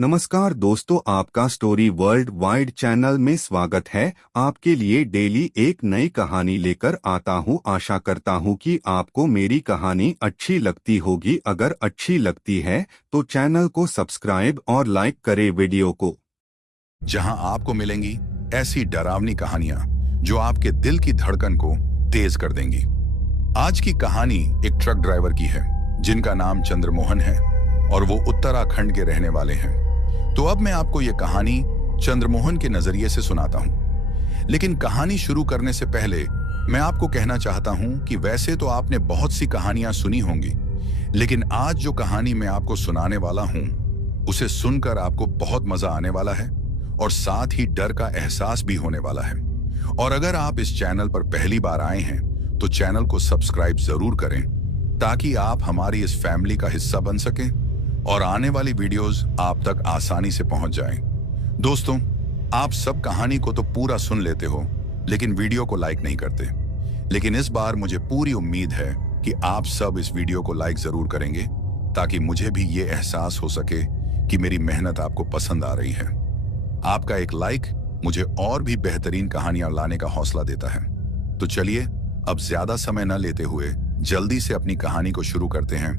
नमस्कार दोस्तों, आपका स्टोरी वर्ल्ड वाइड चैनल में स्वागत है। आपके लिए डेली एक नई कहानी लेकर आता हूं। आशा करता हूं कि आपको मेरी कहानी अच्छी लगती होगी। अगर अच्छी लगती है तो चैनल को सब्सक्राइब और लाइक करें वीडियो को। जहां आपको मिलेंगी ऐसी डरावनी कहानियां जो आपके दिल की धड़कन को तेज कर देंगी। आज की कहानी एक ट्रक ड्राइवर की है जिनका नाम चंद्रमोहन है और वो उत्तराखंड के रहने वाले हैं। तो अब मैं आपको ये कहानी चंद्रमोहन के नजरिए से सुनाता हूं। लेकिन कहानी शुरू करने से पहले मैं आपको कहना चाहता हूं कि वैसे तो आपने बहुत सी कहानियां सुनी होंगी, लेकिन आज जो कहानी मैं आपको सुनाने वाला हूं उसे सुनकर आपको बहुत मजा आने वाला है और साथ ही डर का एहसास भी होने वाला है। और अगर आप इस चैनल पर पहली बार आए हैं तो चैनल को सब्सक्राइब जरूर करें ताकि आप हमारी इस फैमिली का हिस्सा बन सकें और आने वाली वीडियोस आप तक आसानी से पहुंच जाएं। दोस्तों, आप सब कहानी को तो पूरा सुन लेते हो लेकिन वीडियो को लाइक नहीं करते। लेकिन इस बार मुझे पूरी उम्मीद है कि आप सब इस वीडियो को लाइक जरूर करेंगे ताकि मुझे भी ये एहसास हो सके कि मेरी मेहनत आपको पसंद आ रही है। आपका एक लाइक मुझे और भी बेहतरीन कहानियां लाने का हौसला देता है। तो चलिए अब ज्यादा समय न लेते हुए जल्दी से अपनी कहानी को शुरू करते हैं।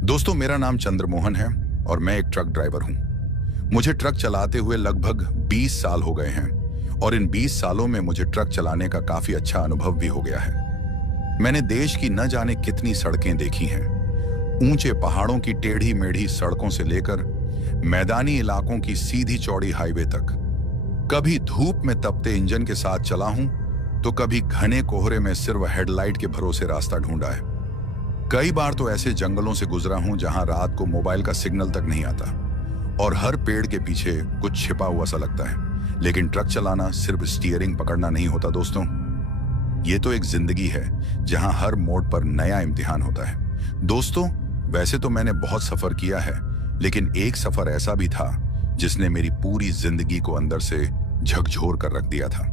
दोस्तों, मेरा नाम चंद्रमोहन है और मैं एक ट्रक ड्राइवर हूं। मुझे ट्रक चलाते हुए लगभग 20 साल हो गए हैं और इन 20 सालों में मुझे ट्रक चलाने का काफी अच्छा अनुभव भी हो गया है। मैंने देश की न जाने कितनी सड़कें देखी हैं, ऊंचे पहाड़ों की टेढ़ी मेढ़ी सड़कों से लेकर मैदानी इलाकों की सीधी चौड़ी हाईवे तक। कभी धूप में तपते इंजन के साथ चला हूं तो कभी घने कोहरे में सिर्फ हेडलाइट के भरोसे रास्ता ढूंढा है। कई बार तो ऐसे जंगलों से गुजरा हूं जहां रात को मोबाइल का सिग्नल तक नहीं आता और हर पेड़ के पीछे कुछ छिपा हुआ सा लगता है। लेकिन ट्रक चलाना सिर्फ स्टीयरिंग पकड़ना नहीं होता दोस्तों, ये तो एक जिंदगी है जहां हर मोड़ पर नया इम्तिहान होता है। दोस्तों, वैसे तो मैंने बहुत सफर किया है, लेकिन एक सफर ऐसा भी था जिसने मेरी पूरी जिंदगी को अंदर से झकझोर कर रख दिया था।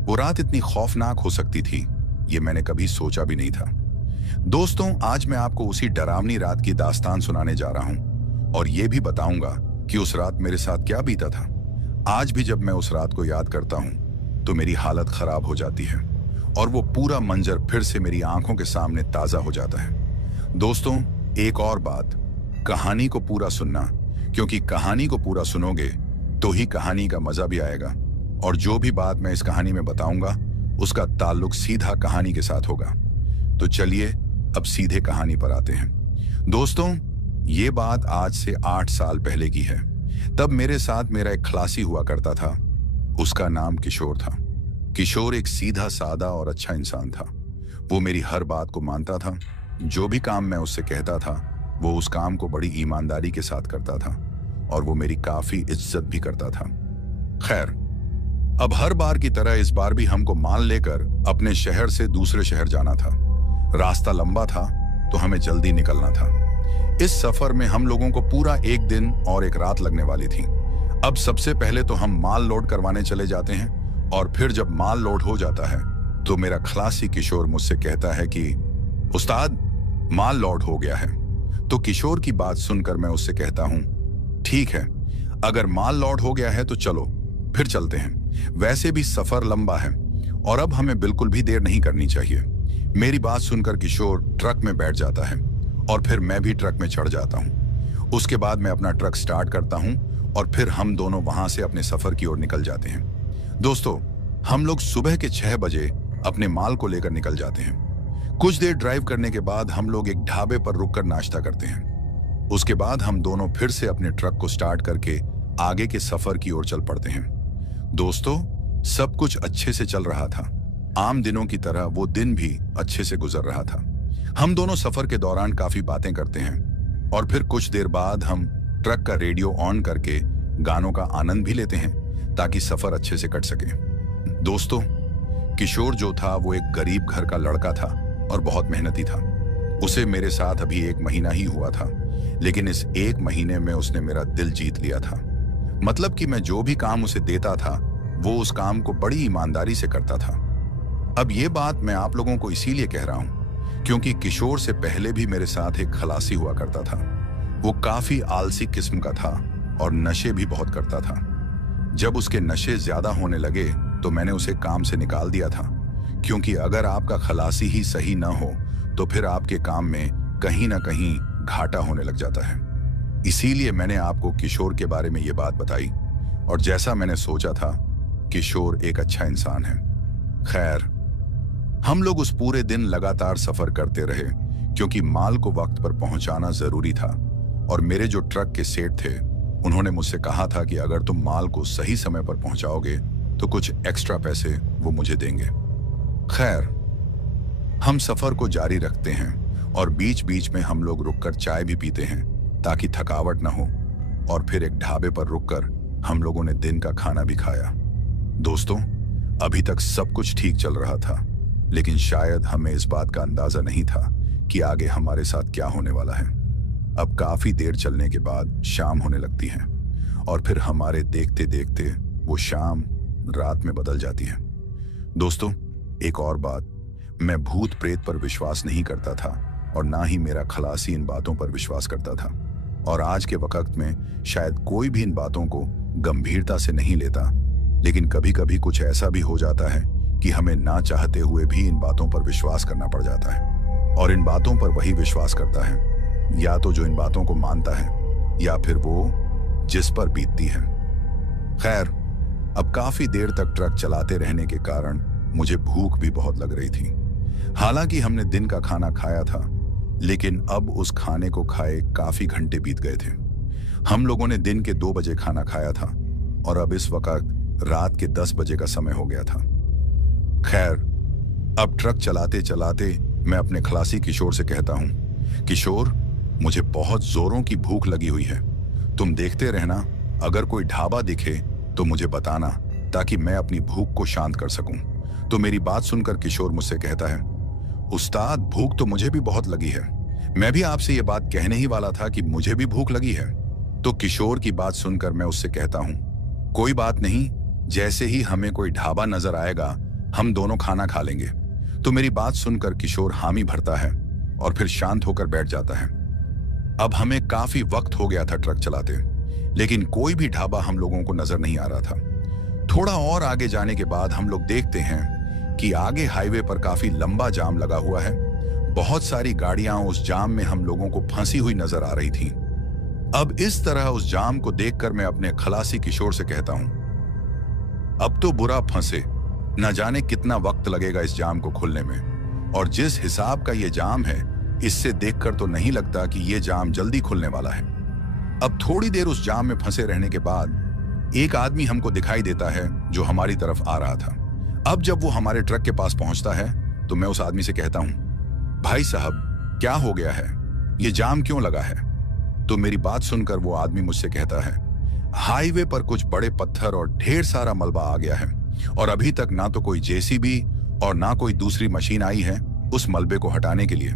वो रात इतनी खौफनाक हो सकती थी ये मैंने कभी सोचा भी नहीं था। दोस्तों, आज मैं आपको उसी डरावनी रात की दास्तान सुनाने जा रहा हूं और ये भी बताऊंगा कि उस रात मेरे साथ क्या बीता था। आज भी जब मैं उस रात को याद करता हूं तो मेरी हालत खराब हो जाती है और वो पूरा मंजर फिर से मेरी आंखों के सामने ताजा हो जाता है। दोस्तों, एक और बात, कहानी को पूरा सुनना, क्योंकि कहानी को पूरा सुनोगे तो ही कहानी का मजा भी आएगा और जो भी बात मैं इस कहानी में बताऊंगा उसका ताल्लुक सीधा कहानी के साथ होगा। तो चलिए अब सीधे कहानी पर आते हैं। दोस्तों, ये बात आज से 8 साल पहले की है। तब मेरे साथ मेरा एक खलासी हुआ करता था। उसका नाम किशोर था। किशोर एक सीधा सादा और अच्छा इंसान था। वो मेरी हर बात को मानता था। जो भी काम मैं उससे कहता था वो उस काम को बड़ी ईमानदारी के साथ करता था और वो मेरी काफी इज्जत भी करता था। खैर, अब हर बार की तरह इस बार भी हमको माल लेकर अपने शहर से दूसरे शहर जाना था। रास्ता लंबा था तो हमें जल्दी निकलना था। इस सफर में हम लोगों को पूरा एक दिन और एक रात लगने वाली थी। अब सबसे पहले तो हम माल लोड करवाने चले जाते हैं और फिर जब माल लोड हो जाता है तो मेरा खलासी किशोर मुझसे कहता है कि उस्ताद, माल लोड हो गया है। तो किशोर की बात सुनकर मैं उससे कहता हूं, ठीक है, अगर माल लोड हो गया है तो चलो फिर चलते हैं। वैसे भी सफर लंबा है और अब हमें बिल्कुल भी देर नहीं करनी चाहिए। मेरी बात सुनकर किशोर ट्रक में बैठ जाता है और फिर मैं भी ट्रक में चढ़ जाता हूं। उसके बाद मैं अपना ट्रक स्टार्ट करता हूं और फिर हम दोनों वहां से अपने सफर की ओर निकल जाते हैं। दोस्तों, हम लोग सुबह के 6 बजे अपने माल को लेकर निकल जाते हैं। कुछ देर ड्राइव करने के बाद हम लोग एक ढाबे पर रुककर नाश्ता करते हैं। उसके बाद हम दोनों फिर से अपने ट्रक को स्टार्ट करके आगे के सफर की ओर चल पड़ते हैं। दोस्तों, सब कुछ अच्छे से चल रहा था। आम दिनों की तरह वो दिन भी अच्छे से गुजर रहा था। हम दोनों सफर के दौरान काफी बातें करते हैं और फिर कुछ देर बाद हम ट्रक का रेडियो ऑन करके गानों का आनंद भी लेते हैं ताकि सफर अच्छे से कट सके। दोस्तों, किशोर जो था वो एक गरीब घर का लड़का था और बहुत मेहनती था। उसे मेरे साथ अभी 1 महीना ही हुआ था, लेकिन इस 1 महीने में उसने मेरा दिल जीत लिया था। मतलब कि मैं जो भी काम उसे देता था वो उस काम को बड़ी ईमानदारी से करता था। अब ये बात मैं आप लोगों को इसीलिए कह रहा हूं क्योंकि किशोर से पहले भी मेरे साथ एक खलासी हुआ करता था। वो काफी आलसी किस्म का था और नशे भी बहुत करता था। जब उसके नशे ज्यादा होने लगे तो मैंने उसे काम से निकाल दिया था, क्योंकि अगर आपका खलासी ही सही ना हो तो फिर आपके काम में कहीं ना कहीं घाटा होने लग जाता है। इसीलिए मैंने आपको किशोर के बारे में ये बात बताई, और जैसा मैंने सोचा था, किशोर एक अच्छा इंसान है। खैर, हम लोग उस पूरे दिन लगातार सफर करते रहे, क्योंकि माल को वक्त पर पहुंचाना जरूरी था। और मेरे जो ट्रक के सेठ थे, उन्होंने मुझसे कहा था कि अगर तुम माल को सही समय पर पहुंचाओगे तो कुछ एक्स्ट्रा पैसे वो मुझे देंगे। खैर, हम सफर को जारी रखते हैं और बीच बीच में हम लोग रुककर चाय भी पीते हैं ताकि थकावट ना हो। और फिर एक ढाबे पर रुककर हम लोगों ने दिन का खाना भी खाया। दोस्तों, अभी तक सब कुछ ठीक चल रहा था, लेकिन शायद हमें इस बात का अंदाजा नहीं था कि आगे हमारे साथ क्या होने वाला है। अब काफी देर चलने के बाद शाम होने लगती है, और फिर हमारे देखते देखते वो शाम रात में बदल जाती है। दोस्तों, एक और बात, मैं भूत प्रेत पर विश्वास नहीं करता था, और ना ही मेरा खलासी इन बातों पर विश्वास करता था। और आज के वक्त में शायद कोई भी इन बातों को गंभीरता से नहीं लेता, लेकिन कभी कभी कुछ ऐसा भी हो जाता है कि हमें ना चाहते हुए भी इन बातों पर विश्वास करना पड़ जाता है। और इन बातों पर वही विश्वास करता है, या तो जो इन बातों को मानता है, या फिर वो जिस पर बीतती है। खैर, अब काफी देर तक ट्रक चलाते रहने के कारण मुझे भूख भी बहुत लग रही थी। हालांकि हमने दिन का खाना खाया था, लेकिन अब उस खाने को खाए काफी घंटे बीत गए थे। हम लोगों ने दिन के 2 बजे खाना खाया था, और अब इस वक्त रात के 10 बजे का समय हो गया था। खैर, अब ट्रक चलाते चलाते मैं अपने खलासी किशोर से कहता हूं, किशोर, मुझे बहुत जोरों की भूख लगी हुई है। तुम देखते रहना, अगर कोई ढाबा दिखे तो मुझे बताना, ताकि मैं अपनी भूख को शांत कर सकूं। तो मेरी बात सुनकर किशोर मुझसे कहता है, उस्ताद, भूख तो मुझे भी बहुत लगी है। मैं भी आपसे ये बात कहने ही वाला था कि मुझे भी भूख लगी है। तो किशोर की बात सुनकर मैं उससे कहता हूं, कोई बात नहीं, जैसे ही हमें कोई ढाबा नजर आएगा हम दोनों खाना खा लेंगे। तो मेरी बात सुनकर किशोर हामी भरता है और फिर शांत होकर बैठ जाता है। अब हमें काफी वक्त हो गया था ट्रक चलाते, लेकिन कोई भी ढाबा हम लोगों को नजर नहीं आ रहा था। थोड़ा और आगे जाने के बाद हम लोग देखते हैं कि आगे हाईवे पर काफी लंबा जाम लगा हुआ है। बहुत सारी गाड़ियां उस जाम में हम लोगों को फंसी हुई नजर आ रही थीं। अब इस तरह उस जाम को देखकर मैं अपने खलासी किशोर से कहता हूं, अब तो बुरा फंसे, न जाने कितना वक्त लगेगा इस जाम को खुलने में। और जिस हिसाब का ये जाम है, इससे देखकर तो नहीं लगता कि ये जाम जल्दी खुलने वाला है। अब थोड़ी देर उस जाम में फंसे रहने के बाद एक आदमी हमको दिखाई देता है जो हमारी तरफ आ रहा था। अब जब वो हमारे ट्रक के पास पहुंचता है तो मैं उस आदमी से कहता हूं, भाई साहब, क्या हो गया है? ये जाम क्यों लगा है? तो मेरी बात सुनकर वो आदमी मुझसे कहता है, हाईवे पर कुछ बड़े पत्थर और ढेर सारा मलबा आ गया है, और अभी तक ना तो कोई जेसीबी और ना कोई दूसरी मशीन आई है उस मलबे को हटाने के लिए।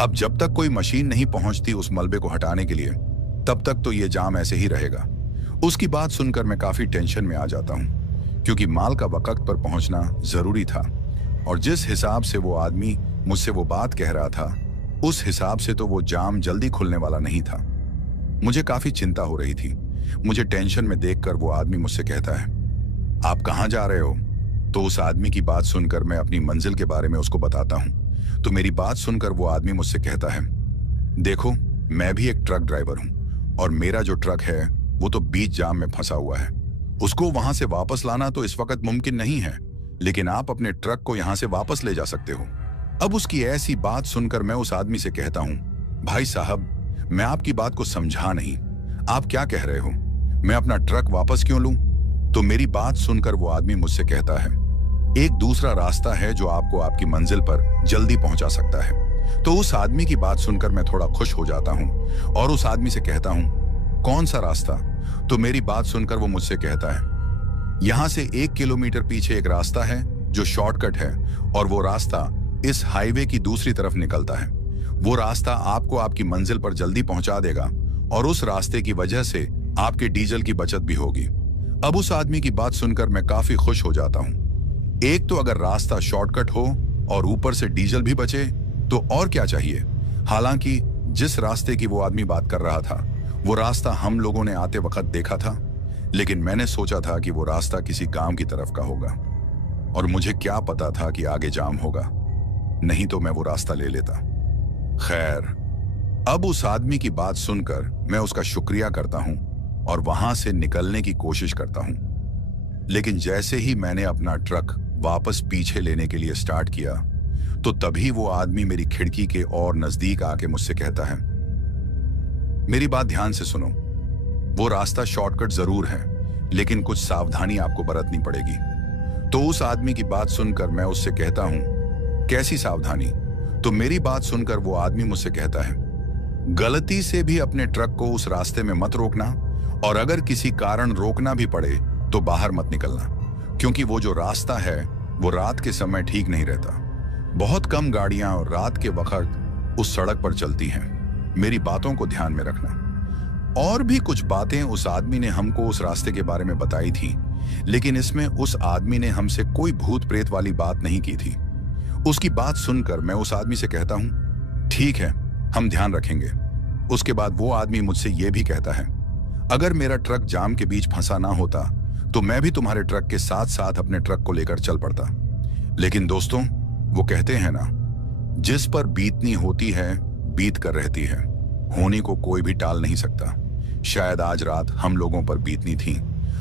अब जब तक कोई मशीन नहीं पहुंचती उस मलबे को हटाने के लिए, तब तक तो ये जाम ऐसे ही रहेगा। उसकी बात सुनकर मैं काफी टेंशन में आ जाता हूं, क्योंकि माल का वक्त पर पहुंचना जरूरी था, और जिस हिसाब से वो आदमी मुझसे वो बात कह रहा था, उस हिसाब से तो वो जाम जल्दी खुलने वाला नहीं था। मुझे काफी चिंता हो रही थी। मुझे टेंशन में देखकर वो आदमी मुझसे कहता है, आप कहां जा रहे हो? तो उस आदमी की बात सुनकर मैं अपनी मंजिल के बारे में उसको बताता हूं। तो मेरी बात सुनकर वो आदमी मुझसे कहता है, देखो, मैं भी एक ट्रक ड्राइवर हूं, और मेरा जो ट्रक है वो तो बीच जाम में फंसा हुआ है। उसको वहां से वापस लाना तो इस वक्त मुमकिन नहीं है, लेकिन आप अपने ट्रक को यहां से वापस ले जा सकते हो। अब उसकी ऐसी बात सुनकर मैं उस आदमी से कहता हूं, भाई साहब, मैं आपकी बात को समझा नहीं, आप क्या कह रहे हो? मैं अपना ट्रक वापस क्यों लूं? तो मेरी बात सुनकर वो आदमी मुझसे कहता है, एक दूसरा रास्ता है जो आपको आपकी मंजिल पर जल्दी पहुंचा सकता है। तो उस आदमी की बात सुनकर मैं थोड़ा खुश हो जाता हूं और उस आदमी से कहता हूं, कौन सा रास्ता? तो मेरी बात सुनकर वो मुझसे कहता है, यहां से 1 किलोमीटर पीछे एक रास्ता है जो शॉर्टकट है, और वो रास्ता इस हाईवे की दूसरी तरफ निकलता है। वो रास्ता आपको आपकी मंजिल पर जल्दी पहुंचा देगा, और उस रास्ते की वजह से आपके डीजल की बचत भी होगी। अब उस आदमी की बात सुनकर मैं काफी खुश हो जाता हूं। एक तो अगर रास्ता शॉर्टकट हो और ऊपर से डीजल भी बचे तो और क्या चाहिए। हालांकि जिस रास्ते की वो आदमी बात कर रहा था वो रास्ता हम लोगों ने आते वक्त देखा था, लेकिन मैंने सोचा था कि वो रास्ता किसी गांव की तरफ का होगा, और मुझे क्या पता था कि आगे जाम होगा, नहीं तो मैं वो रास्ता ले लेता। खैर, अब उस आदमी की बात सुनकर मैं उसका शुक्रिया करता हूं और वहां से निकलने की कोशिश करता हूं। लेकिन जैसे ही मैंने अपना ट्रक वापस पीछे लेने के लिए स्टार्ट किया, तो तभी वो आदमी मेरी खिड़की के और नजदीक आके मुझसे कहता है, मेरी बात ध्यान से सुनो, वो रास्ता शॉर्टकट जरूर है, लेकिन कुछ सावधानी आपको बरतनी पड़ेगी। तो उस आदमी की बात सुनकर मैं उससे कहता हूं, कैसी सावधानी? तो मेरी बात सुनकर वो आदमी मुझसे कहता है, गलती से भी अपने ट्रक को उस रास्ते में मत रोकना, और अगर किसी कारण रोकना भी पड़े तो बाहर मत निकलना, क्योंकि वो जो रास्ता है वो रात के समय ठीक नहीं रहता। बहुत कम गाड़ियां और रात के वक्त उस सड़क पर चलती हैं। मेरी बातों को ध्यान में रखना। और भी कुछ बातें उस आदमी ने हमको उस रास्ते के बारे में बताई थी, लेकिन इसमें उस आदमी ने हमसे कोई भूत प्रेत वाली बात नहीं की थी। उसकी बात सुनकर मैं उस आदमी से कहता हूं, ठीक है, हम ध्यान रखेंगे। उसके बाद वो आदमी मुझसे यह भी कहता है, अगर मेरा ट्रक जाम के बीच फंसा ना होता तो मैं भी तुम्हारे ट्रक के साथ साथ अपने ट्रक को लेकर चल पड़ता। लेकिन दोस्तों, वो कहते हैं ना, जिस पर बीतनी होती है बीत कर रहती है, होने को कोई भी टाल नहीं सकता। शायद आज रात हम लोगों पर बीतनी थी,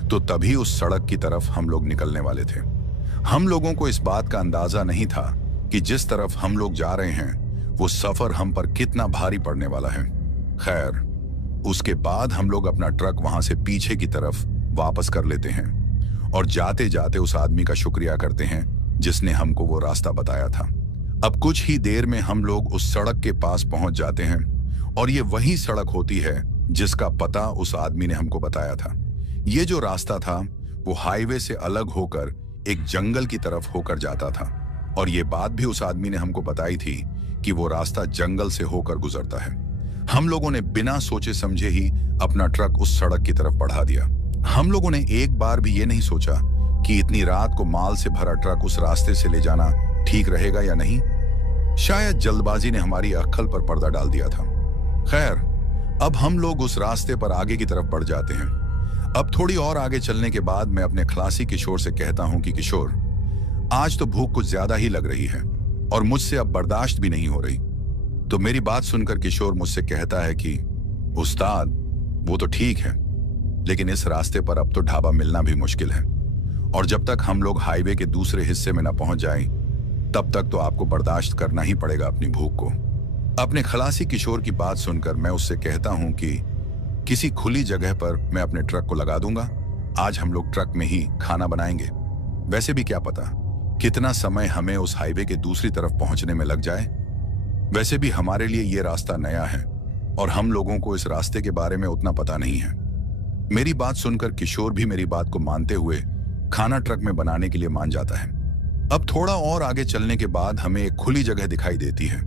तो तभी उस सड़क की तरफ हम लोग निकलने वाले थे। हम लोगों को इस बात का अंदाजा नहीं था कि जिस तरफ हम लोग जा रहे हैं वो सफर हम पर कितना भारी पड़ने वाला है। खैर, उसके बाद हम लोग अपना ट्रक वहां से पीछे की तरफ वापस कर लेते हैं और जाते जाते उस आदमी का शुक्रिया करते हैं जिसने हमको वो रास्ता बताया था। अब कुछ ही देर में हम लोग उस सड़क के पास पहुंच जाते हैं, और ये वही सड़क होती है जिसका पता उस आदमी ने हमको बताया था। ये जो रास्ता था वो हाईवे से अलग होकर एक जंगल की तरफ होकर जाता था, और ये बात भी उस आदमी ने हमको बताई थी कि वो रास्ता जंगल से होकर गुजरता है। हम लोगों ने बिना सोचे समझे ही अपना ट्रक उस सड़क की तरफ बढ़ा दिया। हम लोगों ने एक बार भी ये नहीं सोचा कि इतनी रात को माल से भरा ट्रक उस रास्ते से ले जाना ठीक रहेगा या नहीं। शायद जल्दबाजी ने हमारी अक्ल पर पर्दा डाल दिया था। खैर, अब हम लोग उस रास्ते पर आगे की तरफ बढ़ जाते हैं। अब थोड़ी और आगे चलने के बाद मैं अपने खलासी किशोर से कहता हूं कि किशोर, आज तो भूख कुछ ज्यादा ही लग रही है और मुझसे अब बर्दाश्त भी नहीं हो रही। तो मेरी बात सुनकर किशोर मुझसे कहता है कि उस्ताद, वो तो ठीक है, लेकिन इस रास्ते पर अब तो ढाबा मिलना भी मुश्किल है, और जब तक हम लोग हाईवे के दूसरे हिस्से में न पहुंच जाएं, तब तक तो आपको बर्दाश्त करना ही पड़ेगा अपनी भूख को। अपने खलासी किशोर की बात सुनकर मैं उससे कहता हूं कि किसी खुली जगह पर मैं अपने ट्रक को लगा दूंगा। आज हम लोग ट्रक में ही खाना बनाएंगे। वैसे भी क्या पता कितना समय हमें उस हाईवे के दूसरी तरफ पहुंचने में लग जाए। वैसे भी हमारे लिए ये रास्ता नया है और हम लोगों को इस रास्ते के बारे में उतना पता नहीं है। मेरी बात सुनकर किशोर भी मेरी बात को मानते हुए खाना ट्रक में बनाने के लिए मान जाता है। अब थोड़ा और आगे चलने के बाद हमें एक खुली जगह दिखाई देती है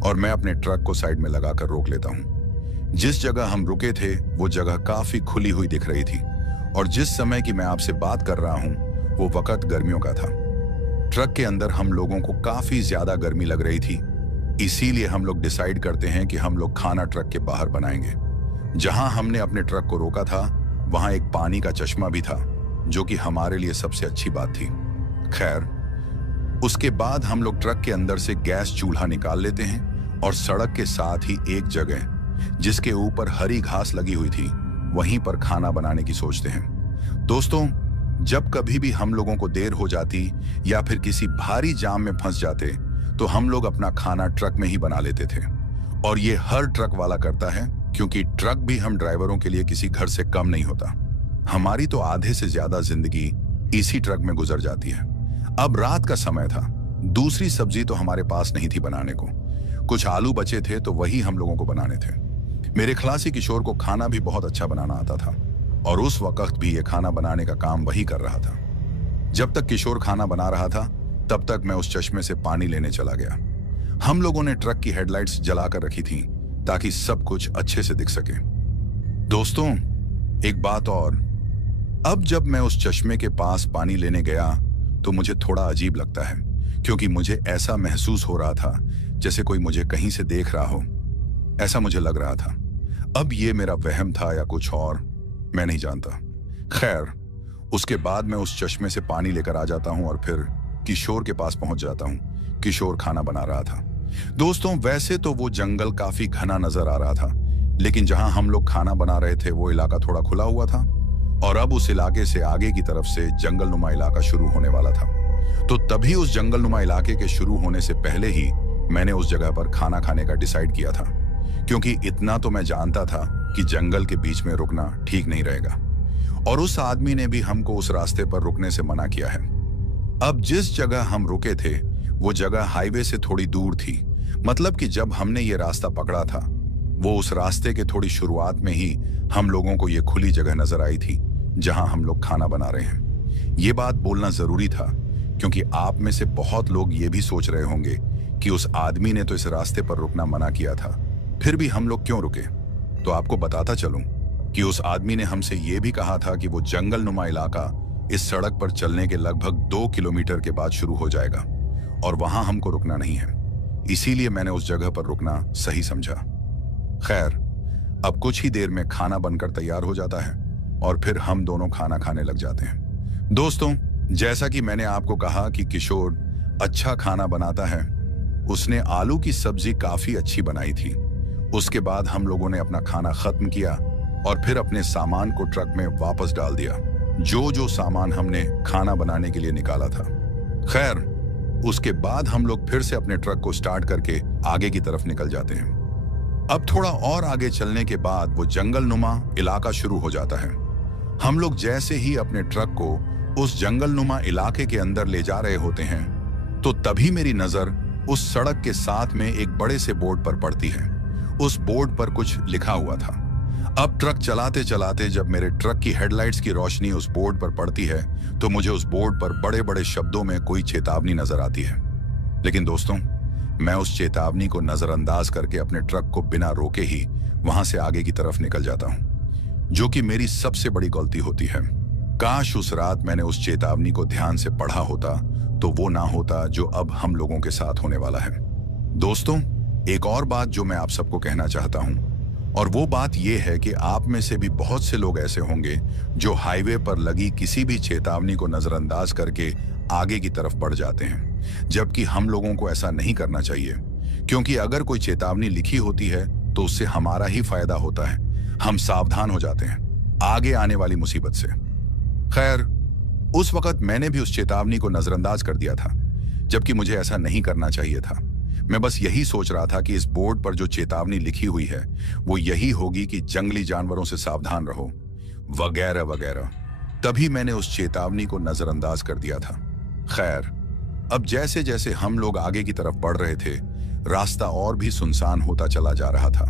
और मैं अपने ट्रक को साइड में लगाकर रोक लेता हूं। जिस जगह हम रुके थे वो जगह काफी खुली हुई दिख रही थी, और जिस समय की मैं आपसे बात कर रहा हूं वो वक्त गर्मियों का था। ट्रक के अंदर हम लोगों को काफी ज्यादा गर्मी लग रही थी, इसीलिए हम लोग डिसाइड करते हैं कि हम लोग खाना ट्रक के बाहर बनाएंगे। जहां हमने अपने ट्रक को रोका था वहां एक पानी का चश्मा भी था, जो कि हमारे लिए सबसे अच्छी बात थी। खैर, उसके बाद हम लोग ट्रक के अंदर से गैस चूल्हा निकाल लेते हैं और सड़क के साथ ही एक जगह जिसके ऊपर हरी घास लगी हुई थी वहीं पर खाना बनाने की सोचते हैं। दोस्तों, जब कभी भी हम लोगों को देर हो जाती या फिर किसी भारी जाम में फंस जाते तो हम लोग अपना खाना ट्रक में ही बना लेते थे, और ये हर ट्रक वाला करता है, क्योंकि ट्रक भी हम ड्राइवरों के लिए किसी घर से कम नहीं होता। हमारी तो आधे से ज्यादा जिंदगी इसी ट्रक में गुजर जाती है। अब रात का समय था, दूसरी सब्जी तो हमारे पास नहीं थी बनाने को। कुछ आलू बचे थे तो वही हम लोगों को बनाने थे। मेरे खलासी किशोर को खाना भी बहुत अच्छा बनाना आता था, और उस वक्त भी ये खाना बनाने का काम वही कर रहा था। जब तक किशोर खाना बना रहा था तब तक मैं उस चश्मे से पानी लेने चला गया। हम लोगों ने ट्रक की हेडलाइट्स जलाकर रखी थी ताकि सब कुछ अच्छे से दिख सके। दोस्तों, एक बात और, अब जब मैं उस चश्मे के पास पानी लेने गया तो मुझे थोड़ा अजीब लगता है, क्योंकि मुझे ऐसा महसूस हो रहा था जैसे कोई मुझे कहीं से देख रहा हो। ऐसा मुझे लग रहा था। अब ये मेरा वहम था या कुछ और, मैं नहीं जानता। खैर, उसके बाद मैं उस चश्मे से पानी लेकर आ जाता हूं और फिर किशोर के पास पहुंच जाता हूं। किशोर खाना बना रहा था। दोस्तों, वैसे तो वो जंगल काफी घना नजर आ रहा था, लेकिन जहां हम लोग खाना बना रहे थे वो इलाका थोड़ा खुला हुआ था और अब उस इलाके से आगे की तरफ से जंगलनुमा इलाका शुरू होने वाला था। तो तभी उस जंगलनुमा इलाके के शुरू होने से पहले ही मैंने उस जगह पर खाना खाने का डिसाइड किया था, क्योंकि इतना तो मैं जानता था कि जंगल के बीच में रुकना ठीक नहीं रहेगा और उस आदमी ने भी हमको उस रास्ते पर रुकने से मना किया है। अब जिस जगह हम रुके थे वो जगह हाईवे से थोड़ी दूर थी, मतलब कि जब हमने ये रास्ता पकड़ा था वो उस रास्ते के थोड़ी शुरुआत में ही हम लोगों को ये खुली जगह नजर आई थी जहां हम लोग खाना बना रहे हैं। ये बात बोलना जरूरी था क्योंकि आप में से बहुत लोग ये भी सोच रहे होंगे कि उस आदमी ने तो इस रास्ते पर रुकना मना किया था, फिर भी हम लोग क्यों रुके। तो आपको बताता चलूं कि उस आदमी ने हमसे ये भी कहा था कि वो जंगलनुमा इलाका इस सड़क पर चलने के लगभग 2 किलोमीटर के बाद शुरू हो जाएगा और वहां हमको रुकना नहीं है, इसीलिए मैंने उस जगह पर रुकना सही समझा। खैर, अब कुछ ही देर में खाना बनकर तैयार हो जाता है और फिर हम दोनों खाना खाने लग जाते हैं। दोस्तों, जैसा कि मैंने आपको कहा कि किशोर अच्छा खाना बनाता है, उसने आलू की सब्जी काफी अच्छी बनाई थी। उसके बाद हम लोगों ने अपना खाना खत्म किया और फिर अपने सामान को ट्रक में वापस डाल दिया, जो सामान हमने खाना बनाने के लिए निकाला था। खैर, उसके बाद हम लोग फिर से अपने ट्रक को स्टार्ट करके आगे की तरफ निकल जाते हैं। अब थोड़ा और आगे चलने के बाद वो जंगलनुमा इलाका शुरू हो जाता है। हम लोग जैसे ही अपने ट्रक को उस जंगलनुमा इलाके के अंदर ले जा रहे होते हैं तो तभी मेरी नजर उस सड़क के साथ में एक बड़े से बोर्ड पर पड़ती है। उस बोर्ड पर कुछ लिखा हुआ था। अब ट्रक चलाते चलाते जब मेरे ट्रक की हेडलाइट्स की रोशनी उस बोर्ड पर पड़ती है तो मुझे उस बोर्ड पर बड़े बड़े शब्दों में कोई चेतावनी नजर आती है। लेकिन दोस्तों, मैं उस चेतावनी को नजरअंदाज करके अपने ट्रक को बिना रोके ही वहां से आगे की तरफ निकल जाता हूं, जो कि मेरी सबसे बड़ी गलती होती है। काश उस रात मैंने उस चेतावनी को ध्यान से पढ़ा होता तो वो ना होता जो अब हम लोगों के साथ होने वाला है। दोस्तों, एक और बात जो मैं आप सबको कहना चाहता हूं और वो बात यह है कि आप में से भी बहुत से लोग ऐसे होंगे जो हाईवे पर लगी किसी भी चेतावनी को नजरअंदाज करके आगे की तरफ बढ़ जाते हैं, जबकि हम लोगों को ऐसा नहीं करना चाहिए, क्योंकि अगर कोई चेतावनी लिखी होती है तो उससे हमारा ही फायदा होता है। हम सावधान हो जाते हैं आगे आने वाली मुसीबत से। खैर, उस वक्त मैंने भी उस चेतावनी को नजरअंदाज कर दिया था, जबकि मुझे ऐसा नहीं करना चाहिए था। मैं बस यही सोच रहा था कि इस बोर्ड पर जो चेतावनी लिखी हुई है वो यही होगी कि जंगली जानवरों से सावधान रहो, वगैरह वगैरह। तभी मैंने उस चेतावनी को नजरअंदाज कर दिया था। खैर, अब जैसे जैसे हम लोग आगे की तरफ बढ़ रहे थे, रास्ता और भी सुनसान होता चला जा रहा था।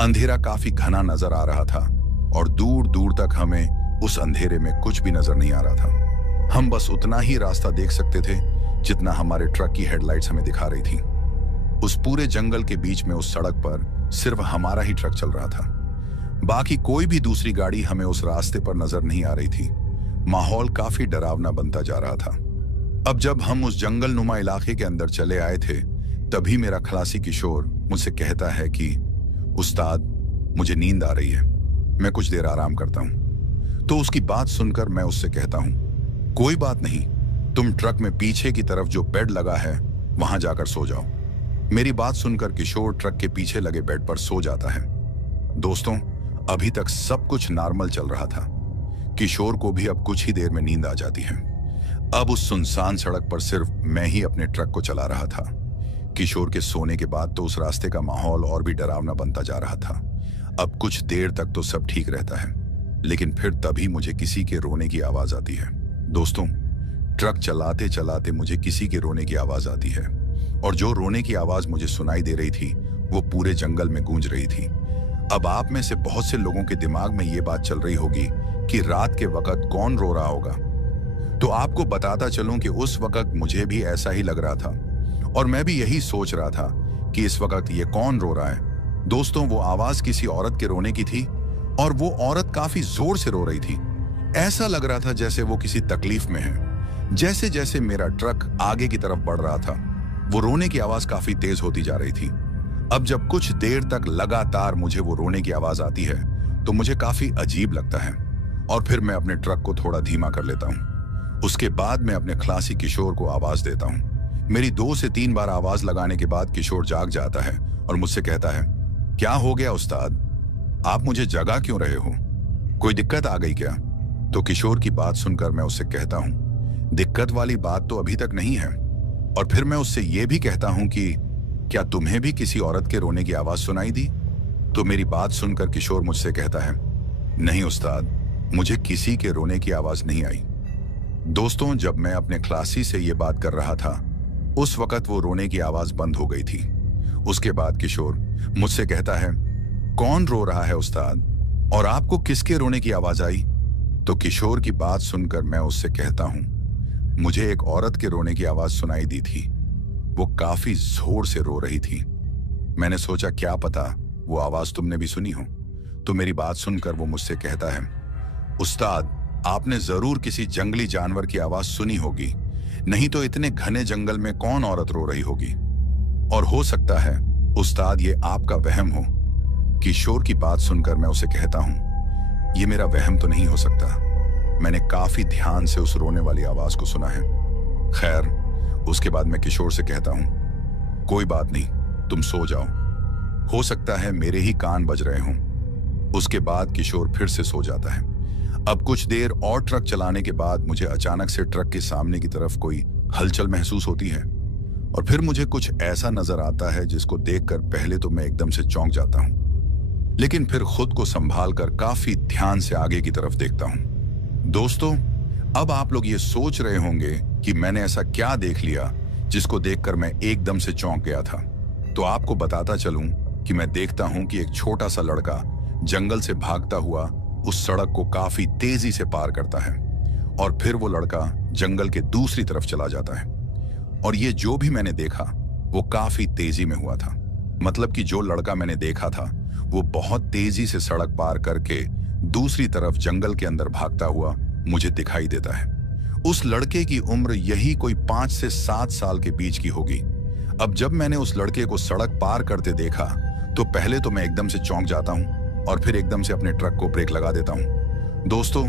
अंधेरा काफी घना नजर आ रहा था और दूर दूर तक हमें उस अंधेरे में कुछ भी नजर नहीं आ रहा था। हम बस उतना ही रास्ता देख सकते थे जितना हमारे ट्रक की हेडलाइट्स हमें दिखा रही थी। उस पूरे जंगल के बीच में उस सड़क पर सिर्फ हमारा ही ट्रक चल रहा था। बाकी कोई भी दूसरी गाड़ी हमें उस रास्ते पर नजर नहीं आ रही थी। माहौल काफी डरावना बनता जा रहा था। अब जब हम उस जंगलनुमा इलाके के अंदर चले आए थे, तभी मेरा खलासी किशोर मुझसे कहता है कि उस्ताद, मुझे नींद आ रही है, मैं कुछ देर आराम करता हूं। तो उसकी बात सुनकर मैं उससे कहता हूं, कोई बात नहीं, तुम ट्रक में पीछे की तरफ जो बेड लगा है वहां जाकर सो जाओ। मेरी बात सुनकर किशोर ट्रक के पीछे लगे बेड पर सो जाता है। दोस्तों, अभी तक सब कुछ नॉर्मल चल रहा था। किशोर को भी अब कुछ ही देर में नींद आ जाती है। अब उस सुनसान सड़क पर सिर्फ मैं ही अपने ट्रक को चला रहा था। किशोर के सोने के बाद तो उस रास्ते का माहौल और भी डरावना बनता जा रहा था। अब कुछ देर तक तो सब ठीक रहता है, लेकिन फिर तभी मुझे किसी के रोने की आवाज आती है। दोस्तों, ट्रक चलाते चलाते मुझे किसी के रोने की आवाज आती है और जो रोने की आवाज मुझे सुनाई दे रही थी वो पूरे जंगल में गूंज रही थी। अब आप में से बहुत से लोगों के दिमाग में ये बात चल रही होगी कि रात के वक्त कौन रो रहा होगा। तो आपको बताता चलूं कि उस वक्त मुझे भी ऐसा ही लग रहा था और मैं भी यही सोच रहा था कि इस वक्त ये कौन रो रहा है। दोस्तों, वो आवाज किसी औरत के रोने की थी और वो औरत काफी जोर से रो रही थी। ऐसा लग रहा था जैसे वो किसी तकलीफ में है। जैसे जैसे मेरा ट्रक आगे की तरफ बढ़ रहा था, वो रोने की आवाज काफी तेज होती जा रही थी। अब जब कुछ देर तक लगातार मुझे वो रोने की आवाज आती है तो मुझे काफी अजीब लगता है और फिर मैं अपने ट्रक को थोड़ा धीमा कर लेता हूँ। उसके बाद मैं अपने खलासी किशोर को आवाज देता हूँ। मेरी 2 से 3 बार आवाज लगाने के बाद किशोर जाग जाता है और मुझसे कहता है, क्या हो गया उस्ताद, आप मुझे जगा क्यों रहे हो, कोई दिक्कत आ गई क्या? तो किशोर की बात सुनकर मैं उससे कहता हूँ, दिक्कत वाली बात तो अभी तक नहीं है। और फिर मैं उससे ये भी कहता हूँ कि क्या तुम्हें भी किसी औरत के रोने की आवाज सुनाई दी? तो मेरी बात सुनकर किशोर मुझसे कहता है, नहीं उस्ताद, मुझे किसी के रोने की आवाज नहीं आई। दोस्तों, जब मैं अपने खलासी से ये बात कर रहा था उस वक्त वो रोने की आवाज बंद हो गई थी। उसके बाद किशोर मुझसे कहता है, कौन रो रहा है उस्ताद, और आपको किसके रोने की आवाज आई? तो किशोर की बात सुनकर मैं उससे कहता हूं, मुझे एक औरत के रोने की आवाज सुनाई दी थी। वो काफी जोर से रो रही थी। मैंने सोचा क्या पता वो आवाज तुमने भी सुनी हो। तो मेरी बात सुनकर वो मुझसे कहता है, उस्ताद, आपने जरूर किसी जंगली जानवर की आवाज सुनी होगी, नहीं तो इतने घने जंगल में कौन औरत रो रही होगी। और हो सकता है उस्ताद ये आपका वहम हो। किशोर की बात सुनकर मैं उसे कहता हूं, ये मेरा वहम तो नहीं हो सकता, मैंने काफी ध्यान से उस रोने वाली आवाज को सुना है। खैर, उसके बाद मैं किशोर से कहता हूं, कोई बात नहीं, तुम सो जाओ, हो सकता है मेरे ही कान बज रहे हों। उसके बाद किशोर फिर से सो जाता है। अब कुछ देर और ट्रक चलाने के बाद मुझे अचानक से ट्रक के सामने की तरफ कोई हलचल महसूस होती है और फिर मुझे कुछ ऐसा नजर आता है जिसको देखकर पहले तो मैं एकदम से चौंक जाता हूं, लेकिन फिर खुद को संभाल कर काफी ध्यान से आगे की तरफ देखता हूं। दोस्तों, अब आप लोग ये सोच रहे होंगे कि मैंने ऐसा क्या देख लिया जिसको देखकर मैं एकदम से चौंक गया था। तो आपको बताता चलूं कि मैं देखता हूं कि एक छोटा सा लड़का जंगल से भागता हुआ उस सड़क को काफी तेजी से पार करता है और फिर वो लड़का जंगल के दूसरी तरफ चला जाता है। और ये जो भी मैंने देखा वो काफी तेजी में हुआ था। मतलब कि जो लड़का मैंने देखा था वो बहुत तेजी से सड़क पार करके दूसरी तरफ जंगल के अंदर भागता हुआ मुझे दिखाई देता है। उस लड़के की उम्र यही कोई 5 से 7 साल के बीच की होगी। अब जब मैंने उस लड़के को सड़क पार करते देखा तो पहले तो मैं एकदम से चौंक जाता हूं और फिर एकदम से अपने ट्रक को ब्रेक लगा देता हूं। दोस्तों,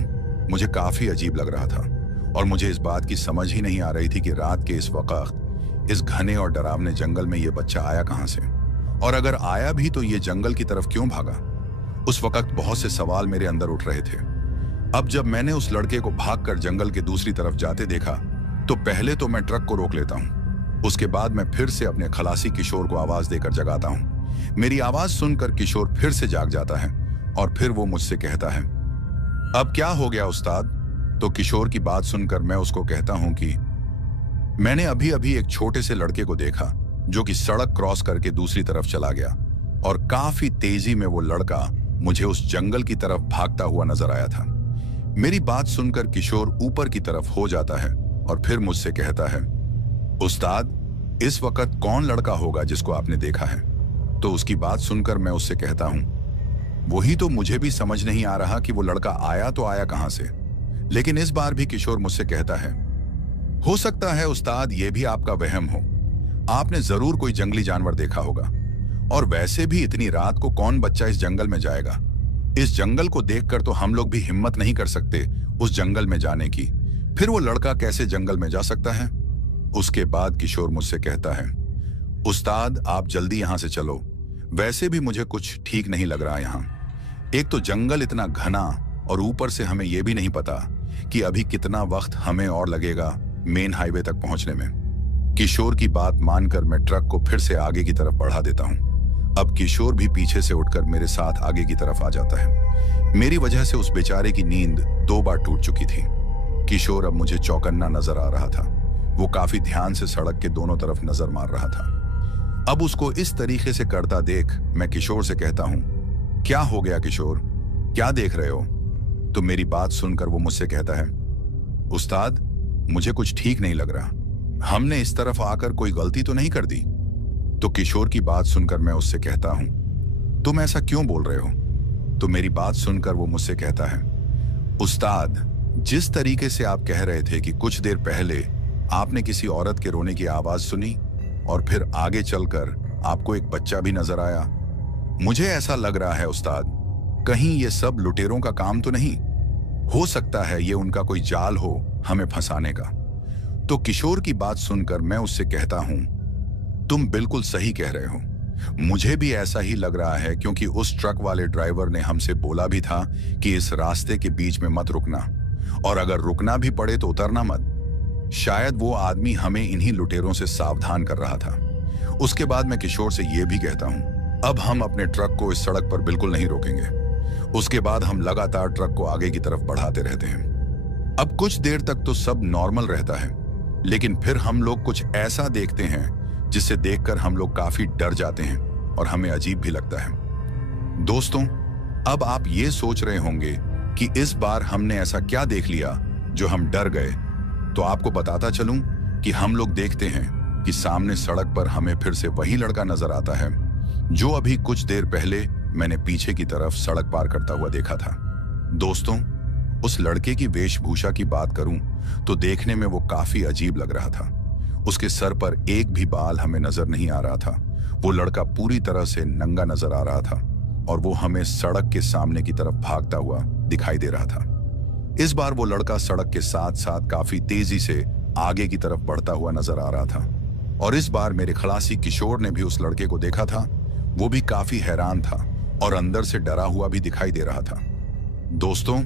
मुझे काफी अजीब लग रहा था और मुझे इस बात की समझ ही नहीं आ रही थी कि रात के इस वक्त इस घने और डरावने जंगल में ये बच्चा आया कहां से, और अगर आया भी तो ये जंगल की तरफ क्यों भागा। उस वक्त बहुत से सवाल मेरे अंदर उठ रहे थे। अब जब मैंने उस लड़के को भागकर जंगल के दूसरी तरफ जाते देखा तो पहले तो मैं ट्रक को रोक लेता हूं। उसके बाद मैं फिर से अपने खलासी किशोर को आवाज देकर जगाता हूं। मेरी आवाज सुनकर किशोर फिर से जाग जाता है और फिर वो मुझसे कहता है, अब क्या हो गया उस्ताद? तो किशोर की बात सुनकर मैं उसको कहता हूं कि मैंने अभी अभी एक छोटे से लड़के को देखा जो कि सड़क क्रॉस करके दूसरी तरफ चला गया और काफी तेजी में वो लड़का मुझे उस जंगल की तरफ भागता हुआ नजर आया था। मेरी बात सुनकर किशोर ऊपर की तरफ हो जाता है और फिर मुझसे कहता है, उस्ताद, इस वक्त कौन लड़का होगा जिसको आपने देखा है? तो उसकी बात सुनकर मैं उससे कहता हूं, वही तो मुझे भी समझ नहीं आ रहा कि वो लड़का आया तो आया कहां से। लेकिन इस बार भी किशोर मुझसे कहता है, हो सकता है उस्ताद ये भी आपका वहम हो, आपने जरूर कोई जंगली जानवर देखा होगा, और वैसे भी इतनी रात को कौन बच्चा इस जंगल में जाएगा। इस जंगल को देखकर तो हम लोग भी हिम्मत नहीं कर सकते उस जंगल में जाने की, फिर वो लड़का कैसे जंगल में जा सकता है। उसके बाद किशोर मुझसे कहता है, उस्ताद, आप जल्दी यहां से चलो, वैसे भी मुझे कुछ ठीक नहीं लग रहा यहां। एक तो जंगल इतना घना और ऊपर से हमें यह भी नहीं पता कि अभी कितना वक्त हमें और लगेगा मेन हाईवे तक पहुंचने में। किशोर की बात मानकर मैं ट्रक को फिर से आगे की तरफ बढ़ा देता हूं। अब किशोर भी पीछे से उठकर मेरे साथ आगे की तरफ आ जाता है। मेरी वजह से उस बेचारे की नींद 2 बार टूट चुकी थी। किशोर अब मुझे चौकन्ना नजर आ रहा था। वो काफी ध्यान से सड़क के दोनों तरफ नजर मार रहा था। अब उसको इस तरीके से करता देख मैं किशोर से कहता हूं, क्या हो गया किशोर, क्या देख रहे हो? तो मेरी बात सुनकर वो मुझसे कहता है, उस्ताद, मुझे कुछ ठीक नहीं लग रहा, हमने इस तरफ आकर कोई गलती तो नहीं कर दी। तो किशोर की बात सुनकर मैं उससे कहता हूं, तुम ऐसा क्यों बोल रहे हो? तो मेरी बात सुनकर वो मुझसे कहता है, उस्ताद, जिस तरीके से आप कह रहे थे कि कुछ देर पहले आपने किसी औरत के रोने की आवाज सुनी और फिर आगे चलकर आपको एक बच्चा भी नजर आया? मुझे ऐसा लग रहा है उस्ताद, कहीं ये सब लुटेरों का काम तो नहीं? हो सकता है ये उनका कोई जाल हो हमें फंसाने का। तो किशोर की बात सुनकर मैं उससे कहता हूं, तुम बिल्कुल सही कह रहे हो, मुझे भी ऐसा ही लग रहा है, क्योंकि उस ट्रक वाले ड्राइवर ने हमसे बोला भी था कि इस रास्ते के बीच में मत रुकना, और अगर रुकना भी पड़े तो उतरना मत। शायद वो आदमी हमें इन्हीं लुटेरों से सावधान कर रहा था। उसके बाद मैं किशोर से ये भी कहता हूं, अब हम अपने ट्रक को इस सड़क पर बिल्कुल नहीं रोकेंगे। उसके बाद हम लगातार ट्रक को आगे की तरफ बढ़ाते रहते हैं। अब कुछ देर तक तो सब नॉर्मल रहता है, लेकिन फिर हम लोग कुछ ऐसा देखते हैं जिसे देखकर हम लोग काफी डर जाते हैं और हमें अजीब भी लगता है। दोस्तों, अब आप ये सोच रहे होंगे कि इस बार हमने ऐसा क्या देख लिया जो हम डर गए। तो आपको बताता चलूं कि हम लोग देखते हैं कि सामने सड़क पर हमें फिर से वही लड़का नजर आता है जो अभी कुछ देर पहले मैंने पीछे की तरफ सड़क पार करता हुआ देखा था। दोस्तों, उस लड़के की वेशभूषा की बात करूं तो देखने में वो काफी अजीब लग रहा था। उसके सर पर एक भी बाल हमें नजर नहीं आ रहा था। वो लड़का पूरी तरह से नंगा नजर आ रहा था और वो हमें सड़क के सामने की तरफ भागता हुआ दिखाई दे रहा था। इस बार वो लड़का सड़क के साथ साथ काफी तेजी से आगे की तरफ बढ़ता हुआ नजर आ रहा था, और इस बार मेरे खलासी किशोर ने भी उस लड़के को देखा था। वो भी काफी हैरान था और अंदर से डरा हुआ भी दिखाई दे रहा था। दोस्तों,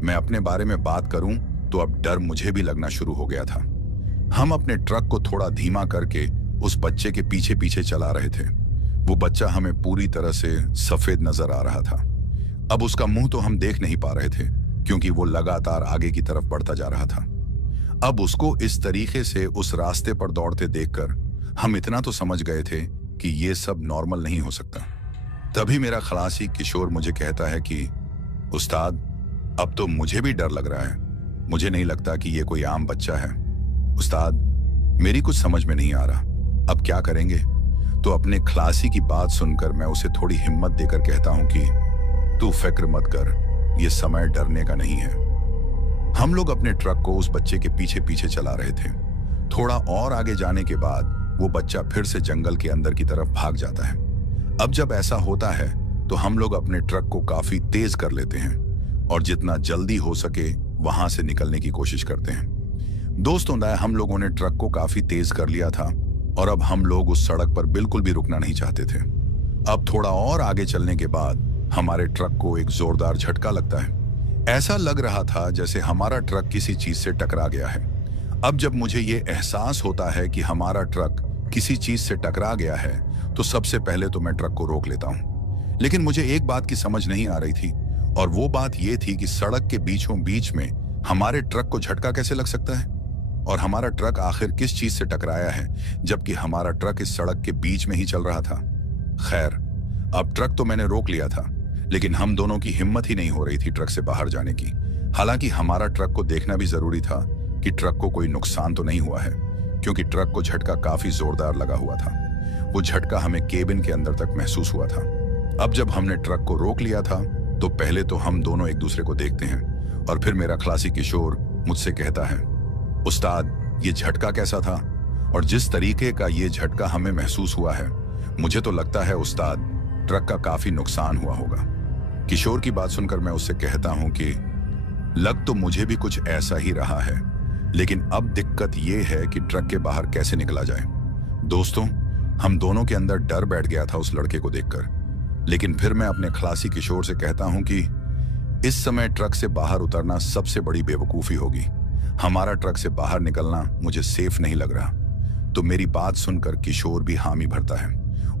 मैं अपने बारे में बात करूं तो अब डर मुझे भी लगना शुरू हो गया था। हम अपने ट्रक को थोड़ा धीमा करके उस बच्चे के पीछे पीछे चला रहे थे। वो बच्चा हमें पूरी तरह से सफेद नजर आ रहा था। अब उसका मुंह तो हम देख नहीं पा रहे थे, क्योंकि वो लगातार आगे की तरफ बढ़ता जा रहा था। अब उसको इस तरीके से उस रास्ते पर दौड़ते देखकर हम इतना तो समझ गए थे कि ये सब नॉर्मल नहीं हो सकता। तभी मेरा खलासी किशोर मुझे कहता है कि उस्ताद, अब तो मुझे भी डर लग रहा है। मुझे नहीं लगता कि ये कोई आम बच्चा है। उस्ताद, मेरी कुछ समझ में नहीं आ रहा, अब क्या करेंगे? तो अपने खलासी की बात सुनकर मैं उसे थोड़ी हिम्मत देकर कहता हूं कि तू फिक्र मत कर, ये समय डरने का नहीं है। हम लोग अपने ट्रक को उस बच्चे के पीछे पीछे चला रहे थे। थोड़ा और आगे जाने के बाद वो बच्चा फिर से जंगल के अंदर की तरफ भाग जाता है। अब जब ऐसा होता है तो हम लोग अपने ट्रक को काफी तेज कर लेते हैं और जितना जल्दी हो सके वहां से निकलने की कोशिश करते हैं। दोस्तों, हम लोगों ने ट्रक को काफी तेज कर लिया था और अब हम लोग उस सड़क पर बिल्कुल भी रुकना नहीं चाहते थे। अब थोड़ा और आगे चलने के बाद हमारे ट्रक को एक जोरदार झटका लगता है। ऐसा लग रहा था जैसे हमारा ट्रक किसी चीज से टकरा गया है। अब जब मुझे ये एहसास होता है कि हमारा ट्रक किसी चीज से टकरा गया है तो सबसे पहले तो मैं ट्रक को रोक लेता हूं। लेकिन मुझे एक बात की समझ नहीं आ रही थी, और वो बात ये थी कि सड़क के बीचों बीच में हमारे ट्रक को झटका कैसे लग सकता है, और हमारा ट्रक आखिर किस चीज से टकराया है जबकि हमारा ट्रक इस सड़क के बीच में ही चल रहा था। खैर, अब ट्रक तो मैंने रोक लिया था, लेकिन हम दोनों की हिम्मत ही नहीं हो रही थी ट्रक से बाहर जाने की। हालांकि हमारा ट्रक को देखना भी जरूरी था कि ट्रक को कोई नुकसान तो नहीं हुआ है, क्योंकि ट्रक को झटका काफी जोरदार लगा हुआ था। वो झटका हमें केबिन के अंदर तक महसूस हुआ था। अब जब हमने ट्रक को रोक लिया था तो पहले तो हम दोनों एक दूसरे को देखते हैं, और फिर मेरा खलासी किशोर मुझसे कहता है, उस्ताद, ये झटका कैसा था? और जिस तरीके का ये झटका हमें महसूस हुआ है, मुझे तो लगता है उस्ताद, ट्रक का काफी नुकसान हुआ होगा। किशोर की बात सुनकर मैं उससे कहता हूं कि लग तो मुझे भी कुछ ऐसा ही रहा है, लेकिन अब दिक्कत ये है कि ट्रक के बाहर कैसे निकला जाए। दोस्तों, हम दोनों के अंदर डर बैठ गया था उस लड़के को देखकर, लेकिन फिर मैं अपने खलासी किशोर से कहता हूं कि इस समय ट्रक से बाहर उतरना सबसे बड़ी बेवकूफी होगी। हमारा ट्रक से बाहर निकलना मुझे सेफ नहीं लग रहा। तो मेरी बात सुनकर किशोर भी हामी भरता है।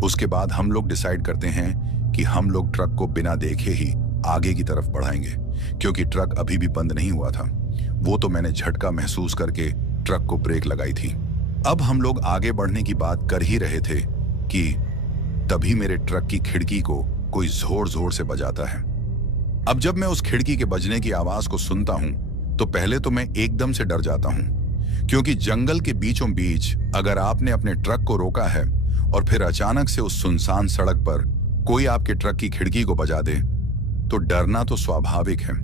उसके बाद हम लोग डिसाइड करते हैं कि हम लोग ट्रक को बिना देखे ही आगे की तरफ बढ़ाएंगे, क्योंकि ट्रक अभी भी बंद नहीं हुआ था। वो तो मैंने झटका महसूस करके ट्रक को ब्रेक लगाई थी। अब हम लोग आगे बढ़ने की बात कर ही रहे थे कि तभी मेरे ट्रक की खिड़की को कोई जोर जोर से बजाता है। अब जब मैं उस खिड़की के बजने की आवाज को सुनता हूं तो पहले तो मैं एकदम से डर जाता हूं, क्योंकि जंगल के बीचों बीच अगर आपने अपने ट्रक को रोका है और फिर अचानक से उस सुनसान सड़क पर कोई आपके ट्रक की खिड़की को बजा दे तो डरना तो स्वाभाविक है।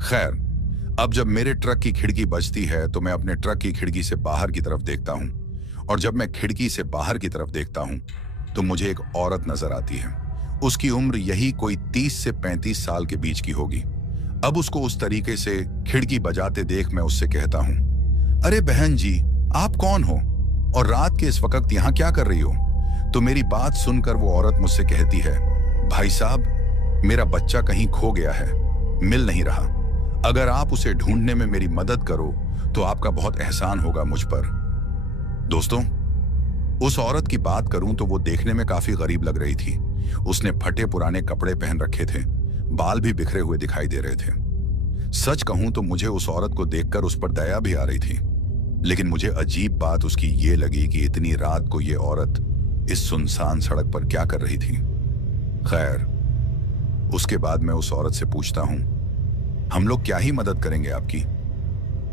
खैर, अब जब मेरे ट्रक की खिड़की बजती है तो मैं अपने ट्रक की खिड़की से बाहर की तरफ देखता हूं, और जब मैं खिड़की से बाहर की तरफ देखता हूं तो मुझे एक औरत नजर आती है। उसकी उम्र यही कोई 30 से 35 साल के बीच की होगी। अब उसको उस तरीके से खिड़की बजाते देख मैं उससे कहता हूँ, अरे बहन जी, आप कौन हो और रात के इस वक्त यहाँ क्या कर रही हो? तो मेरी बात सुनकर वो औरत मुझसे कहती है, भाई साहब, मेरा बच्चा कहीं खो गया है, मिल नहीं रहा। अगर आप उसे ढूंढने में मेरी मदद करो तो आपका बहुत एहसान होगा मुझ पर। दोस्तों, उस औरत की बात करूं तो वो देखने में काफी गरीब लग रही थी। उसने फटे पुराने कपड़े पहन रखे थे, बाल भी बिखरे हुए दिखाई दे रहे थे। सच कहूं तो मुझे उस औरत को देखकर उस पर दया भी आ रही थी, लेकिन मुझे अजीब बात उसकी ये लगी कि इतनी रात को ये औरत इस सुनसान सड़क पर क्या कर रही थी। खैर, उसके बाद मैं उस औरत से पूछता हूं, हम लोग क्या ही मदद करेंगे आपकी?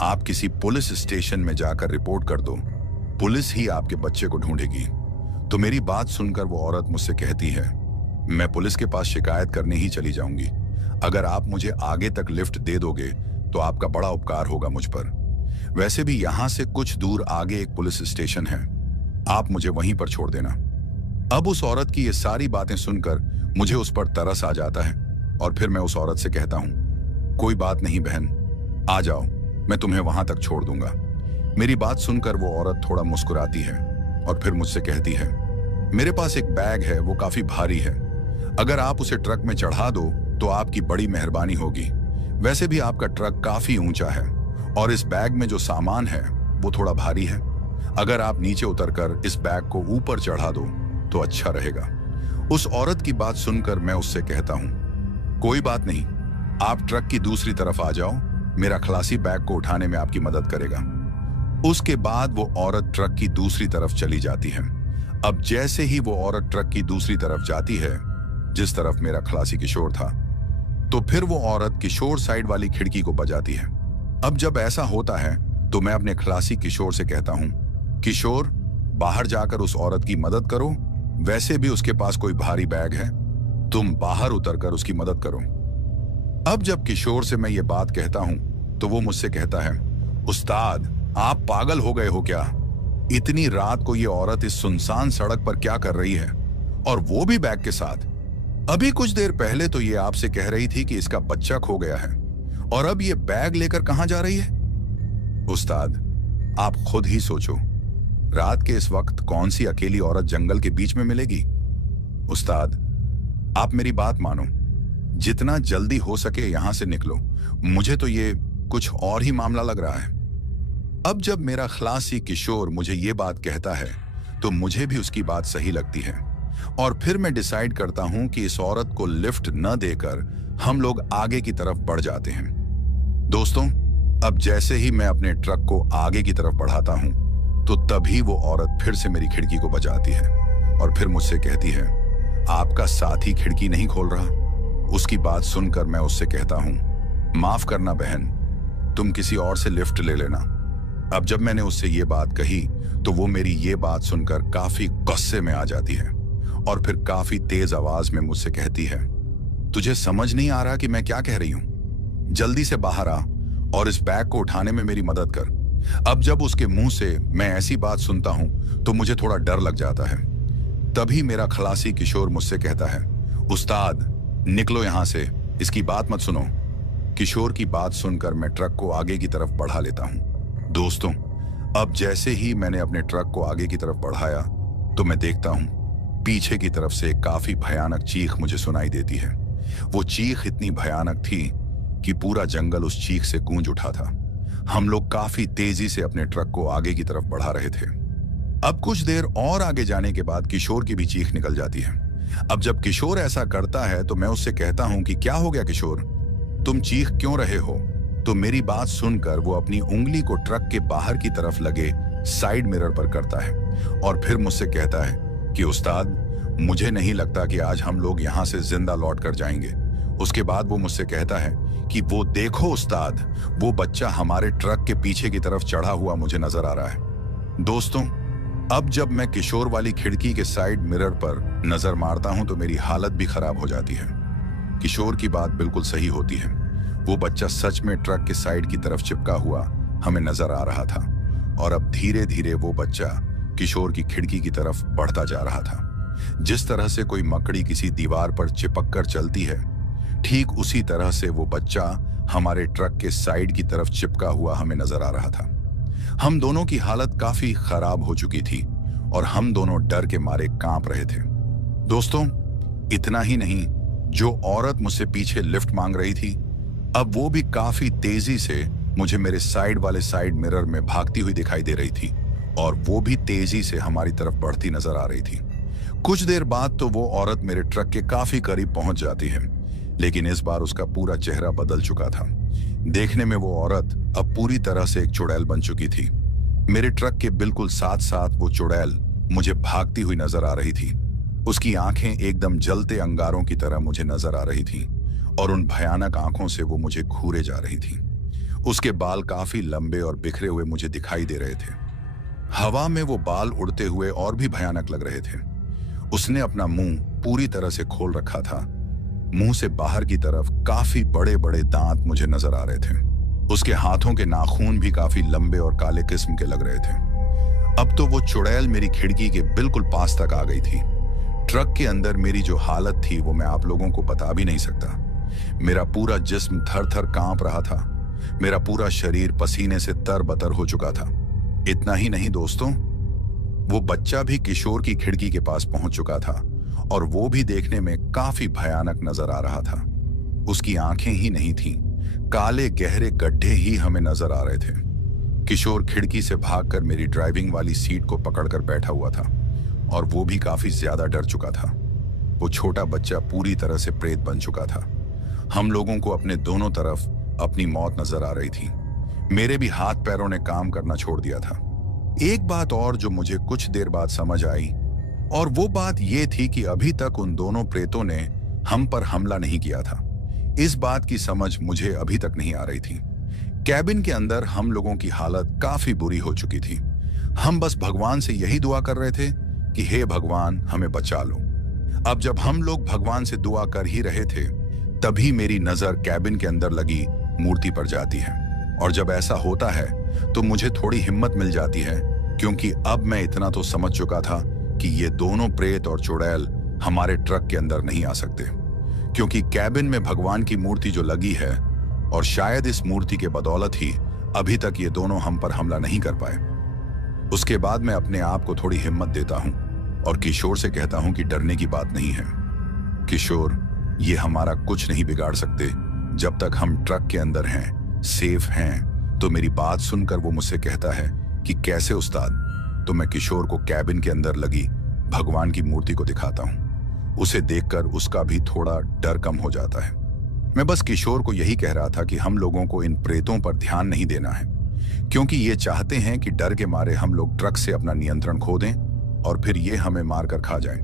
आप किसी पुलिस स्टेशन में जाकर रिपोर्ट कर दो, पुलिस ही आपके बच्चे को ढूंढेगी। तो मेरी बात सुनकर वो औरत मुझसे कहती है, मैं पुलिस के पास शिकायत करने ही चली जाऊंगी। अगर आप मुझे आगे तक लिफ्ट दे दोगे तो आपका बड़ा उपकार होगा मुझ पर। वैसे भी यहां से कुछ दूर आगे एक पुलिस स्टेशन है, आप मुझे वहीं पर छोड़ देना। अब उस औरत की ये सारी बातें सुनकर मुझे उस पर तरस आ जाता है और फिर मैं उस औरत से कहता हूं, कोई बात नहीं बहन, आ जाओ, मैं तुम्हें वहां तक छोड़ दूंगा। मेरी बात सुनकर वो औरत थोड़ा मुस्कुराती है और फिर मुझसे कहती है, मेरे पास एक बैग है, वो काफी भारी है, अगर आप उसे ट्रक में चढ़ा दो तो आपकी बड़ी मेहरबानी होगी। वैसे भी आपका ट्रक काफी ऊंचा है और इस बैग में जो सामान है वो थोड़ा भारी है। अगर आप नीचे उतरकर इस बैग को ऊपर चढ़ा दो तो अच्छा रहेगा। उस औरत की बात सुनकर मैं उससे कहता हूं, कोई बात नहीं, आप ट्रक की दूसरी तरफ आ जाओ, मेरा खलासी बैग को उठाने में आपकी मदद करेगा। उसके बाद वो औरत ट्रक की दूसरी तरफ चली जाती है। अब जैसे ही वो औरत ट्रक की दूसरी तरफ जाती है, जिस तरफ मेरा खलासी किशोर था, तो फिर वो औरत किशोर साइड वाली खिड़की को बजाती है। अब जब ऐसा होता है तो मैं अपने खलासी किशोर से कहता हूं, किशोर, बाहर जाकर उस औरत की मदद करो, वैसे भी उसके पास कोई भारी बैग है, तुम बाहर उतरकर उसकी मदद करो। अब जब किशोर से मैं ये बात कहता हूं तो वो मुझसे कहता है, उस्ताद, आप पागल हो गए हो क्या? इतनी रात को ये औरत इस सुनसान सड़क पर क्या कर रही है, और वो भी बैग के साथ? अभी कुछ देर पहले तो ये आपसे कह रही थी कि इसका बच्चा खो गया है, और अब ये बैग लेकर कहां जा रही है? उस्ताद, आप खुद ही सोचो, रात के इस वक्त कौन सी अकेली औरत जंगल के बीच में मिलेगी? उस्ताद, आप मेरी बात मानो, जितना जल्दी हो सके यहां से निकलो, मुझे तो ये कुछ और ही मामला लग रहा है। अब जब मेरा खलासी किशोर मुझे ये बात कहता है तो मुझे भी उसकी बात सही लगती है, और फिर मैं डिसाइड करता हूं कि इस औरत को लिफ्ट न देकर हम लोग आगे की तरफ बढ़ जाते हैं। दोस्तों, अब जैसे ही मैं अपने ट्रक को आगे की तरफ बढ़ाता हूं तो तभी वो औरत फिर से मेरी खिड़की को बजाती है और फिर मुझसे कहती है, आपका साथी खिड़की नहीं खोल रहा? उसकी बात सुनकर मैं उससे कहता हूं, माफ करना बहन, तुम किसी और से लिफ्ट ले लेना। अब जब मैंने उससे ये बात कही तो वो मेरी ये बात सुनकर काफी गुस्से में आ जाती है और फिर काफी तेज आवाज में मुझसे कहती है, तुझे समझ नहीं आ रहा कि मैं क्या कह रही हूं? जल्दी से बाहर आ और इस बैग को उठाने में मेरी मदद कर। अब जब उसके मुंह से मैं ऐसी बात सुनता हूं तो मुझे थोड़ा डर लग जाता है। तभी मेरा खलासी किशोर मुझसे कहता है, उस्ताद, निकलो यहां से, इसकी बात मत सुनो। किशोर की बात सुनकर मैं ट्रक को आगे की तरफ बढ़ा लेता हूं। दोस्तों, अब जैसे ही मैंने अपने ट्रक को आगे की तरफ बढ़ाया तो मैं देखता हूं पीछे की तरफ से काफी भयानक चीख मुझे सुनाई देती है। वो चीख इतनी भयानक थी कि पूरा जंगल उस चीख से गूंज उठा था। हम लोग काफी तेजी से अपने ट्रक को आगे की तरफ बढ़ा रहे थे। अब कुछ देर और आगे जाने के बाद किशोर की भी चीख निकल जाती है। अब जब किशोर ऐसा करता है तो मैं उससे कहता हूं कि क्या हो गया किशोर, तुम चीख क्यों रहे हो? तो मेरी बात सुनकर वो अपनी उंगली को ट्रक के बाहर की तरफ लगे साइड मिरर पर करता है और फिर मुझसे कहता है कि उस्ताद, मुझे नहीं लगता कि आज हम लोग यहां से जिंदा लौट कर जाएंगे। उसके बाद वो मुझसे कहता है कि वो देखो उस्ताद, वो बच्चा हमारे ट्रक के पीछे की तरफ चढ़ा हुआ मुझे नजर आ रहा है। दोस्तों, अब जब मैं किशोर वाली खिड़की के साइड मिरर पर नजर मारता हूं तो मेरी हालत भी खराब हो जाती है। किशोर की बात बिल्कुल सही होती है, वो बच्चा सच में ट्रक के साइड की तरफ चिपका हुआ हमें नजर आ रहा था और अब धीरे धीरे वो बच्चा किशोर की खिड़की की तरफ बढ़ता जा रहा था। जिस तरह से कोई मकड़ी किसी दीवार पर चिपक कर चलती है, ठीक उसी तरह से वो बच्चा हमारे ट्रक के साइड की तरफ चिपका हुआ हमें नजर आ रहा था। हम दोनों की हालत काफी खराब हो चुकी थी और हम दोनों डर के मारे कांप रहे थे। दोस्तों, इतना ही नहीं, जो औरत मुझसे पीछे लिफ्ट मांग रही थी, अब वो भी काफी तेजी से मुझे मेरे साइड वाले साइड मिरर में भागती हुई दिखाई दे रही थी और वो भी तेजी से हमारी तरफ बढ़ती नजर आ रही थी। कुछ देर बाद तो वो औरत मेरे ट्रक के काफी करीब पहुंच जाती है, लेकिन इस बार उसका पूरा चेहरा बदल चुका था। देखने में वो औरत अब पूरी तरह से एक चुड़ैल बन चुकी थी। मेरे ट्रक के बिल्कुल साथ साथ वो चुड़ैल मुझे भागती हुई नजर आ रही थी। उसकी आंखें एकदम जलते अंगारों की तरह मुझे नजर आ रही थी और उन भयानक आंखों से वो मुझे घूरे जा रही थी। उसके बाल काफी लंबे और बिखरे हुए मुझे दिखाई दे रहे थे। हवा में वो बाल उड़ते हुए और भी भयानक लग रहे थे। उसने अपना मुंह पूरी तरह से खोल रखा था। मुंह से बाहर की तरफ काफी बड़े बड़े दांत मुझे नजर आ रहे थे। उसके हाथों के नाखून भी काफी लंबे और काले किस्म के लग रहे थे। अब तो वो चुड़ैल मेरी खिड़की के बिल्कुल पास तक आ गई थी। ट्रक के अंदर मेरी जो हालत थी वो मैं आप लोगों को बता भी नहीं सकता। मेरा पूरा जिस्म थर थर कांप रहा था। मेरा पूरा शरीर पसीने से तरबतर हो चुका था। इतना ही नहीं दोस्तों, वो बच्चा भी किशोर की खिड़की के पास पहुंच चुका था और वो भी देखने में काफी भयानक नजर आ रहा था। उसकी आंखें ही नहीं थीं, काले गहरे गड्ढे ही हमें नजर आ रहे थे। किशोर खिड़की से भागकर मेरी ड्राइविंग वाली सीट को पकड़कर बैठा हुआ था और वो भी काफी ज्यादा डर चुका था। वो छोटा बच्चा पूरी तरह से प्रेत बन चुका था। हम लोगों को अपने दोनों तरफ अपनी मौत नजर आ रही थी। मेरे भी हाथ पैरों ने काम करना छोड़ दिया था। एक बात और जो मुझे कुछ देर बाद समझ आई, और वो बात ये थी कि अभी तक उन दोनों प्रेतों ने हम पर हमला नहीं किया था। इस बात की समझ मुझे अभी तक नहीं आ रही थी। कैबिन के अंदर हम लोगों की हालत काफी बुरी हो चुकी थी। हम बस भगवान से यही दुआ कर रहे थे कि हे भगवान, हमें बचा लो। अब जब हम लोग भगवान से दुआ कर ही रहे थे, तभी मेरी नजर कैबिन के अंदर लगी मूर्ति पर जाती है। और जब ऐसा होता है तो मुझे थोड़ी हिम्मत मिल जाती है, क्योंकि अब मैं इतना तो समझ चुका था कि ये दोनों प्रेत और चुड़ैल हमारे ट्रक के अंदर नहीं आ सकते, क्योंकि कैबिन में भगवान की मूर्ति जो लगी है, और शायद इस मूर्ति के बदौलत ही अभी तक ये दोनों हम पर हमला नहीं कर पाए। उसके बाद मैं अपने आप को थोड़ी हिम्मत देता हूं और किशोर से कहता हूं कि डरने की बात नहीं है। किशोर, ये हमारा कुछ नहीं बिगाड़ सकते जब तक हम ट्रक के अंदर हैं, सेफ हैं। तो मेरी बात सुनकर वो मुझसे कहता है कि कैसे उस्ताद? तो मैं किशोर को कैबिन के अंदर लगी भगवान की मूर्ति को दिखाता हूं। उसे देखकर उसका भी थोड़ा डर कम हो जाता है। मैं बस किशोर को यही कह रहा था कि हम लोगों को इन प्रेतों पर ध्यान नहीं देना है, क्योंकि ये चाहते हैं कि डर के मारे हम लोग ट्रक से अपना नियंत्रण खो दें और फिर ये हमें मारकर खा जाएं।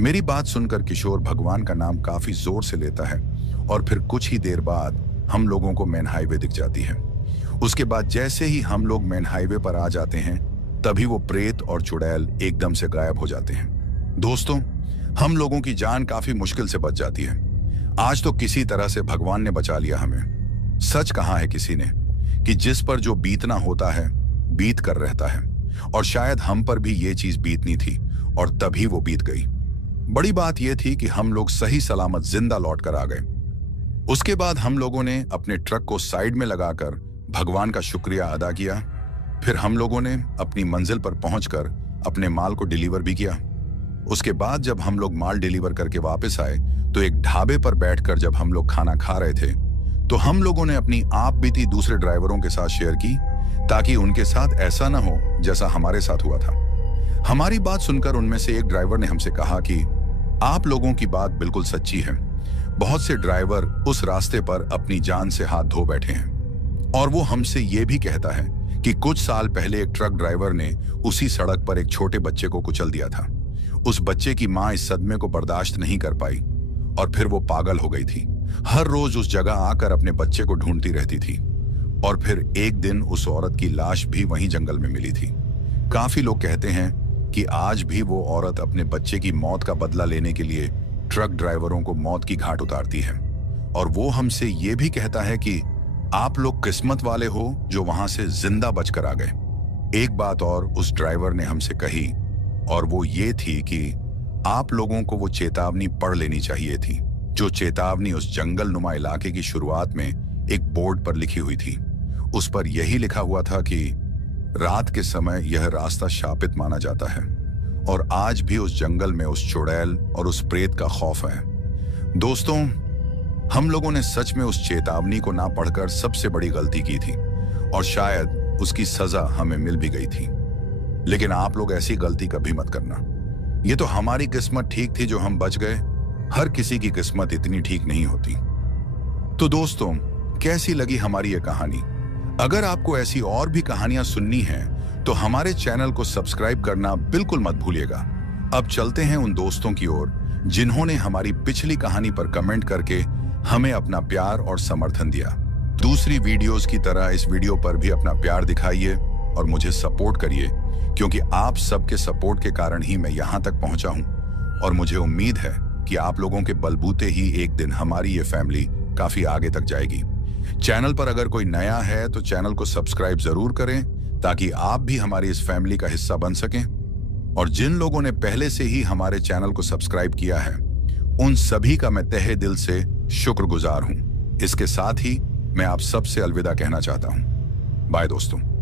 मेरी बात सुनकर किशोर भगवान का नाम काफी जोर से लेता है और फिर कुछ ही देर बाद हम लोगों को मेन हाईवे दिख जाती है। उसके बाद जैसे ही हम लोग मेन हाईवे पर आ जाते हैं, तभी वो प्रेत और चुड़ैल एकदम से गायब हो जाते हैं। दोस्तों, हम लोगों की जान काफी मुश्किल से बच जाती है। आज तो किसी तरह से भगवान ने बचा लिया हमें। सच कहा है किसी ने कि जिस पर जो बीतना होता है, बीत कर रहता है, और शायद हम पर भी ये चीज बीतनी थी और तभी वो बीत गई। बड़ी बात यह थी कि हम लोग सही सलामत जिंदा लौट कर आ गए। उसके बाद हम लोगों ने अपने ट्रक को साइड में लगाकर भगवान का शुक्रिया अदा किया। फिर हम लोगों ने अपनी मंजिल पर पहुंचकर अपने माल को डिलीवर भी किया। उसके बाद जब हम लोग माल डिलीवर करके वापस आए, तो एक ढाबे पर बैठकर जब हम लोग खाना खा रहे थे, तो हम लोगों ने अपनी आप बीती दूसरे ड्राइवरों के साथ शेयर की, ताकि उनके साथ ऐसा ना हो जैसा हमारे साथ हुआ था। हमारी बात सुनकर उनमें से एक ड्राइवर ने हमसे कहा कि आप लोगों की बात बिल्कुल सच्ची है। बहुत से ड्राइवर उस रास्ते पर अपनी जान से हाथ धो बैठे हैं। और वो हमसे ये भी कहता है कि कुछ साल पहले एक ट्रक ड्राइवर ने उसी सड़क पर एक छोटे बच्चे को कुचल दिया था। उस बच्चे की मां इस सदमे को बर्दाश्त नहीं कर पाई और फिर वो पागल हो गई थी। हर रोज उस जगह आकर अपने बच्चे को ढूंढती रहती थी। और फिर एक दिन उस औरत की लाश भी वहीं जंगल में मिली थी। काफी लोग कहते हैं कि आज भी वो औरत अपने बच्चे की मौत का बदला लेने के लिए ट्रक ड्राइवरों को मौत की घाट उतारती है। और वो हमसे ये भी कहता है कि आप लोग किस्मत वाले हो जो वहां से जिंदा बचकर आ गए। एक बात और उस ड्राइवर ने हमसे कही, और वो ये थी कि आप लोगों को वो चेतावनी पढ़ लेनी चाहिए थी, जो चेतावनी उस जंगल नुमा इलाके की शुरुआत में एक बोर्ड पर लिखी हुई थी। उस पर यही लिखा हुआ था कि रात के समय यह रास्ता शापित माना जाता है और आज भी उस जंगल में उस चुड़ैल और उस प्रेत का खौफ है। दोस्तों, हम लोगों ने सच में उस चेतावनी को ना पढ़कर सबसे बड़ी गलती की थी और शायद उसकी सजा हमें मिल भी गई थी। लेकिन आप लोग ऐसी गलती कभी मत करना। ये तो हमारी किस्मत ठीक थी जो हम बच गए। हर किसी की किस्मत इतनी ठीक नहीं होती। तो दोस्तों, कैसी लगी हमारी ये कहानी? अगर आपको ऐसी और भी कहानियां सुननी हैं, तो हमारे चैनल को सब्सक्राइब करना बिल्कुल मत भूलिएगा। अब चलते हैं उन दोस्तों की ओर जिन्होंने हमारी पिछली कहानी पर कमेंट करके हमें अपना प्यार और समर्थन दिया। दूसरी वीडियोस की तरह इस वीडियो पर भी अपना प्यार दिखाइए और मुझे सपोर्ट करिए, क्योंकि आप सबके सपोर्ट के कारण ही मैं यहाँ तक पहुंचा हूँ और मुझे उम्मीद है कि आप लोगों के बलबूते ही एक दिन हमारी ये फैमिली काफी आगे तक जाएगी। चैनल पर अगर कोई नया है तो चैनल को सब्सक्राइब जरूर करें, ताकि आप भी हमारी इस फैमिली का हिस्सा बन सकें। और जिन लोगों ने पहले से ही हमारे चैनल को सब्सक्राइब किया है, उन सभी का मैं तहे दिल से शुक्रगुजार हूं। इसके साथ ही मैं आप सबसे अलविदा कहना चाहता हूं। बाय दोस्तों।